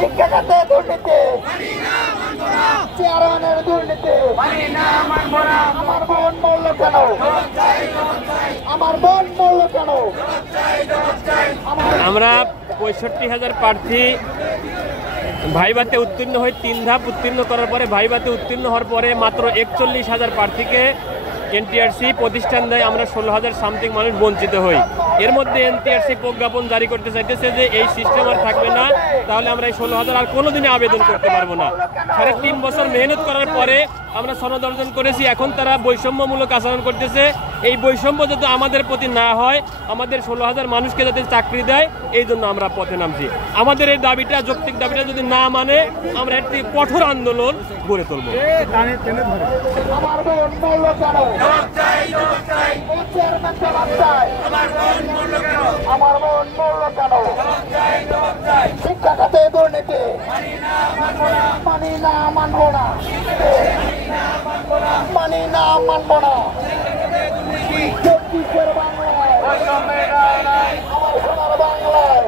শিক্ষা খাতে দুর্নীতি, চেয়ারম্যানের দুর্নীতি, আমার বোন মরল কেন, আমার বোন মরল কেন। আমরা ৬৫,০০০ প্রার্থী ভাইভাতে উত্তীর্ণ হয়ে ৩ ধাপ উত্তীর্ণ করার পরে ভাইভাতে উত্তীর্ণ হওয়ার পরে মাত্র ৪১,০০০ প্রার্থীকে এনটিআরসি প্রতিষ্ঠান দেয়। আমরা ১৬,০০০ সামথিং মানুষ বঞ্চিত হই। এর মধ্যে এনটিআরসি প্রজ্ঞাপন জারি করতে চাইতেছে যে এই সিস্টেম আর থাকবে না, তাহলে আমরা এই ১৬,০০০ আর কোনোদিনই আবেদন করতে পারবো না। ৩.৫ বছর মেহনত করার পরে আমরা সনদ অর্জন করেছি। এখন তারা বৈষম্যমূলক আচরণ করতেছে। এই বৈষম্য যাতে আমাদের প্রতি না হয়, আমাদের ১৬,০০০ মানুষকে যাতে চাকরি দেয়, এই জন্য আমরা পথে নামছি। আমাদের এই দাবিটা, যৌক্তিক দাবিটা যদি না মানে আমরা একটি কঠোর আন্দোলন গড়ে তুলব। শিক্ষা খাতে দুর্নীতি মানি না, মানবো না, মানি না, মানবো না। ২৪-এর বাংলায়, আমার সোনার বাংলায়